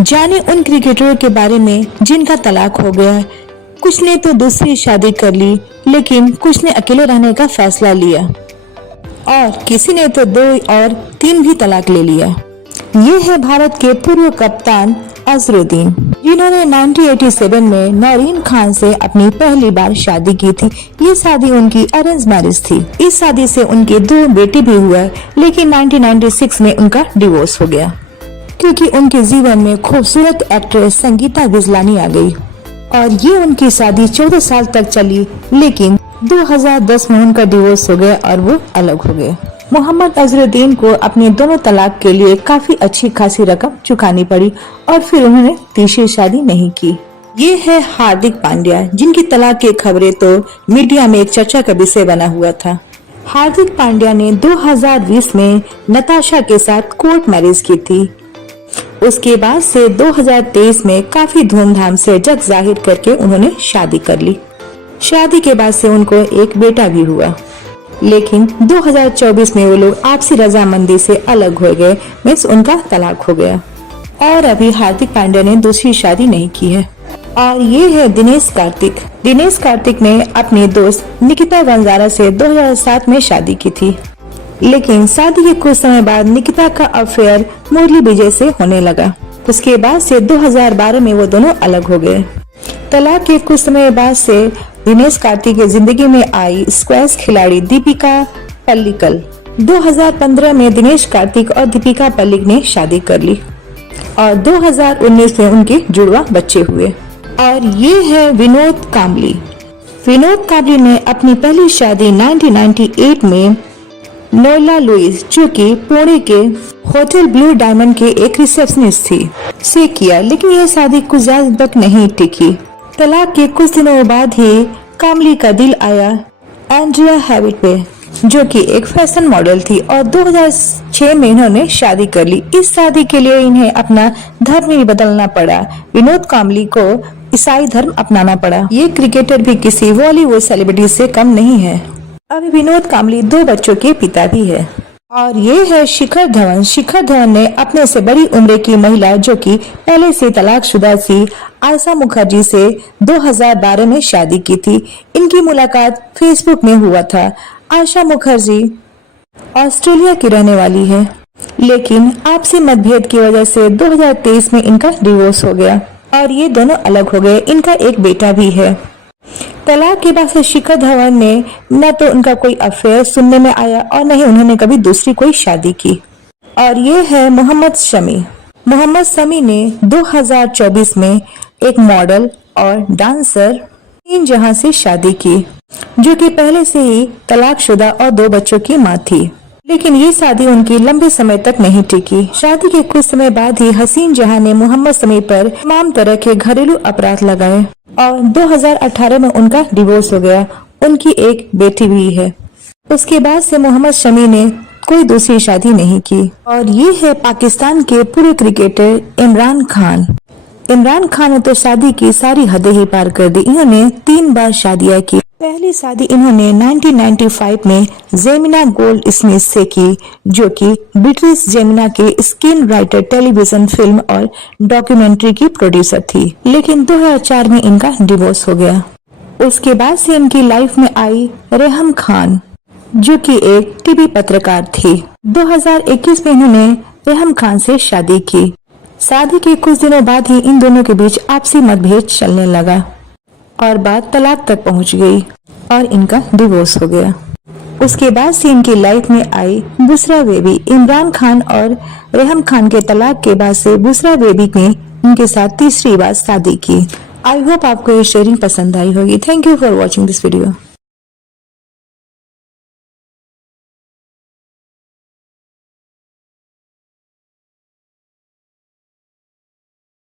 जाने उन क्रिकेटरों के बारे में जिनका तलाक हो गया। कुछ ने तो दूसरी शादी कर ली, लेकिन कुछ ने अकेले रहने का फैसला लिया और किसी ने तो 2 और 3 भी तलाक ले लिया। ये है भारत के पूर्व कप्तान अजहरुद्दीन, जिन्होंने 1987 में नौरीन खान से अपनी पहली बार शादी की थी। ये शादी उनकी अरेंज मैरिज थी। इस शादी से उनके 2 बेटे भी हुए, लेकिन 1996 में उनका डिवोर्स हो गया क्योंकि उनके जीवन में खूबसूरत एक्ट्रेस संगीता बिजलानी आ गई और ये उनकी शादी 14 साल तक चली, लेकिन 2010 में उनका डिवोर्स हो गया और वो अलग हो गए। मोहम्मद अजहरुद्दीन को अपने दोनों तलाक के लिए काफी अच्छी खासी रकम चुकानी पड़ी और फिर उन्होंने तीसरी शादी नहीं की। ये है हार्दिक पांड्या, जिनकी तलाक की खबरें तो मीडिया में एक चर्चा का विषय बना हुआ था। हार्दिक पांड्या ने 2020 में नताशा के साथ कोर्ट मैरिज की थी। उसके बाद से 2023 में काफी धूमधाम से जग जाहिर करके उन्होंने शादी कर ली। शादी के बाद से उनको एक बेटा भी हुआ, लेकिन 2024 में वो लोग आपसी रजामंदी से अलग हो गए, मीन्स उनका तलाक हो गया और अभी हार्दिक पांड्या ने दूसरी शादी नहीं की है। और ये है दिनेश कार्तिक। दिनेश कार्तिक ने अपने दोस्त निकिता वंजारा से 2007 में शादी की थी, लेकिन शादी के कुछ समय बाद निकिता का अफेयर मुरली विजय से होने लगा। उसके बाद से 2012 में वो दोनों अलग हो गए। तलाक के कुछ समय बाद से दिनेश कार्तिक की जिंदगी में आई स्क्वैश खिलाड़ी दीपिका पल्लिकल। 2015 में दिनेश कार्तिक और दीपिका पल्लिक ने शादी कर ली और 2019 में उनके जुड़वा बच्चे हुए। और ये है विनोद कांबली। विनोद कांबली ने अपनी पहली शादी 1998 में नोएला लुइस, जो कि पुणे के होटल ब्लू डायमंड के एक रिसेप्शनिस्ट थी, से किया, लेकिन यह शादी कुछ ज्यादा तक नहीं टिकी। तलाक के कुछ दिनों बाद ही कांबली का दिल आया एंड्रिया हैविट पे, जो कि एक फैशन मॉडल थी और 2006 में इन्होंने शादी कर ली। इस शादी के लिए इन्हें अपना धर्म ही बदलना पड़ा। विनोद कांबली को ईसाई धर्म अपनाना पड़ा। ये क्रिकेटर भी किसी बॉलीवुड सेलिब्रिटी से कम नहीं है। अभी विनोद कांबली 2 बच्चों के पिता भी है। और ये है शिखर धवन। शिखर धवन ने अपने से बड़ी उम्र की महिला, जो कि पहले से तलाकशुदा थी, आशा मुखर्जी से 2012 में शादी की थी। इनकी मुलाकात फेसबुक में हुआ था। आशा मुखर्जी ऑस्ट्रेलिया की रहने वाली है, लेकिन आपसी मतभेद की वजह से 2023 में इनका डिवोर्स हो गया और ये दोनों अलग हो गए। इनका एक बेटा भी है। तलाक के बाद से शिखर धवन ने न तो उनका कोई अफेयर सुनने में आया और न ही उन्होंने कभी दूसरी कोई शादी की। और ये है मोहम्मद शमी। मोहम्मद शमी ने 2024 में एक मॉडल और डांसर तीन जहां से शादी की, जो कि पहले से ही तलाकशुदा और 2 बच्चों की मां थी, लेकिन ये शादी उनकी लंबे समय तक नहीं टिकी। शादी के कुछ समय बाद ही हसीन जहां ने मोहम्मद शमी पर तमाम तरह के घरेलू अपराध लगाए और 2018 में उनका डिवोर्स हो गया। उनकी एक बेटी भी है। उसके बाद से मोहम्मद शमी ने कोई दूसरी शादी नहीं की। और ये है पाकिस्तान के पूर्व क्रिकेटर इमरान खान। इमरान खान ने तो शादी की सारी हदें ही पार कर दी। इन्होंने 3 बार शादियां की। पहली शादी इन्होंने 1995 में जेमिना गोल्ड स्मिथ से की, जो कि ब्रिटिश जेमिना के स्क्रीन राइटर, टेलीविजन, फिल्म और डॉक्यूमेंट्री की प्रोड्यूसर थी, लेकिन 2004 में इनका डिवोर्स हो गया। उसके बाद से इनकी लाइफ में आई रेहम खान, जो कि एक टीवी पत्रकार थी। 2021 में इन्होंने रेहम खान से शादी की। शादी के कुछ दिनों बाद ही इन दोनों के बीच आपसी मतभेद चलने लगा और बात तलाक तक पहुंच गई और इनका डिवोर्स हो गया। उसके बाद से इनकी लाइफ में आई बुशरा बेबी। इमरान खान और रेहम खान के तलाक के बाद से बुशरा बेबी ने इनके साथ तीसरी बार शादी की। आई होप आपको ये शेयरिंग पसंद आई होगी। Thank you for watching this video.